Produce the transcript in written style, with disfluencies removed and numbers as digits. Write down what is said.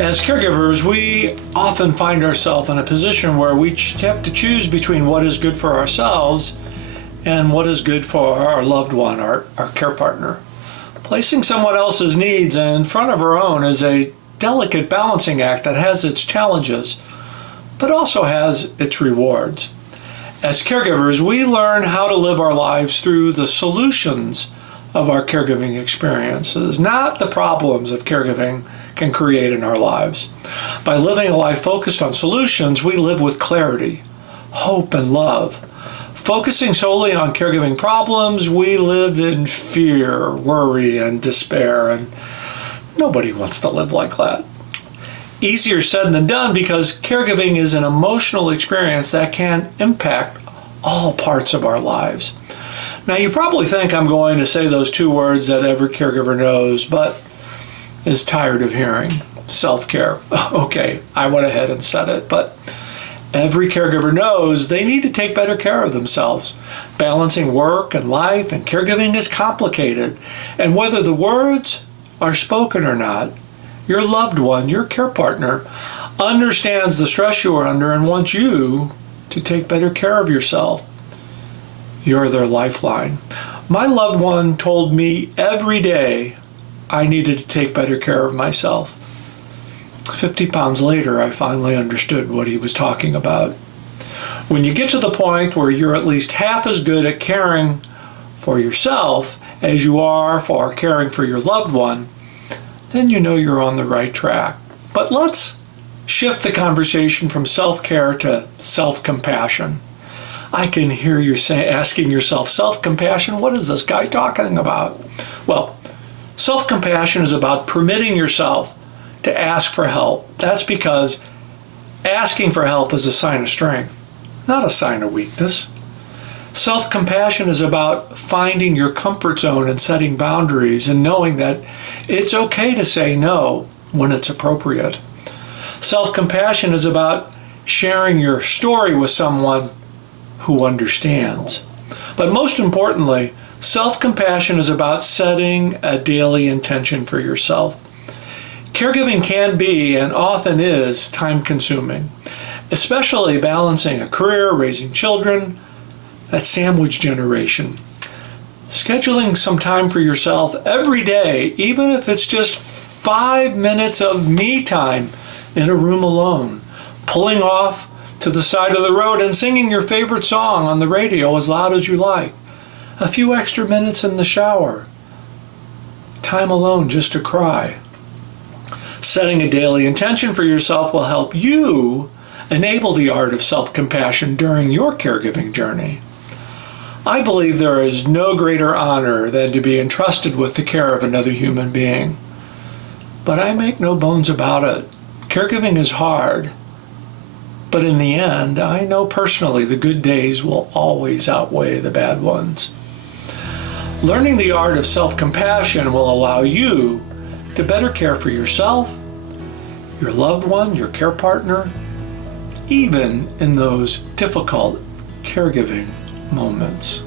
As caregivers, we often find ourselves in a position where we have to choose between what is good for ourselves and what is good for our loved one, our care partner. Placing someone else's needs in front of our own is a delicate balancing act that has its challenges, but also has its rewards. As caregivers, we learn how to live our lives through the solutions of our caregiving experiences, not the problems of caregiving can create in our lives. By living a life focused on solutions, we live with clarity, hope, and love. Focusing solely on caregiving problems, we live in fear, worry, and despair, and nobody wants to live like that. Easier said than done, because caregiving is an emotional experience that can impact all parts of our lives. Now, you probably think I'm going to say those two words that every caregiver knows, but is tired of hearing: self-care. Okay, I went ahead and said it, but every caregiver knows they need to take better care of themselves. Balancing work and life and caregiving is complicated, and whether the words are spoken or not, your loved one, your care partner, understands the stress you are under and wants you to take better care of yourself. You're their lifeline. My loved one told me every day I needed to take better care of myself. 50 pounds later, I finally understood what he was talking about. When you get to the point where you're at least half as good at caring for yourself as you are for caring for your loved one, then you know you're on the right track. But let's shift the conversation from self-care to self-compassion. I can hear you asking yourself, self-compassion? What is this guy talking about? Well, self-compassion is about permitting yourself to ask for help. That's because asking for help is a sign of strength, not a sign of weakness. Self-compassion is about finding your comfort zone and setting boundaries and knowing that it's okay to say no when it's appropriate. Self-compassion is about sharing your story with someone who understands. But most importantly, self-compassion is about setting a daily intention for yourself. Caregiving can be, and often is, time-consuming, especially balancing a career, raising children, that sandwich generation. Scheduling some time for yourself every day, even if it's just 5 minutes of me time in a room alone, pulling off to the side of the road and singing your favorite song on the radio as loud as you like. A few extra minutes in the shower. Time alone just to cry. Setting a daily intention for yourself will help you enable the art of self-compassion during your caregiving journey. I believe there is no greater honor than to be entrusted with the care of another human being. But I make no bones about it. Caregiving is hard. But in the end, I know personally the good days will always outweigh the bad ones. Learning the art of self-compassion will allow you to better care for yourself, your loved one, your care partner, even in those difficult caregiving moments.